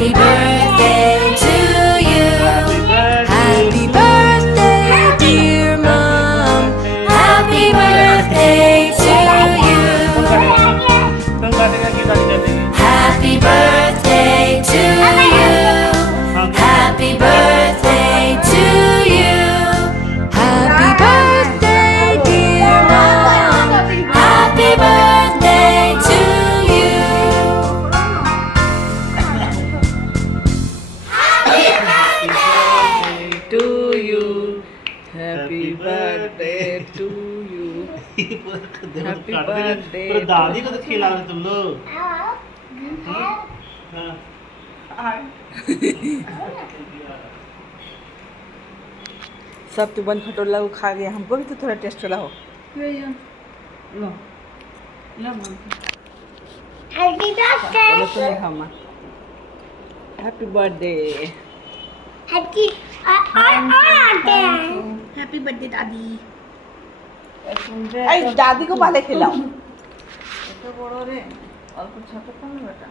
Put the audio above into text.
Happy birthday to you. Happy birthday, dear mom. Happy birthday to you. Happy birthday to you. Happy birthday to you. Happy birthday, dear mom. Happy birthday to you. To you. Happy birthday to you. Happy birthday. दादी को तो खिला रहे तुम लोग। सब तो बन खटोला को खा गया, हमको भी तो थोड़ा टेस्ट कराओ। लो लो Happy birthday. बोलो तो नहीं खामा। Happy birthday. Happy आते हैं। हैप्पी बर्थडे दादी। दादी को पहले खिलाओ। बड़ो रे, और कुछ छापे कौन बेटा।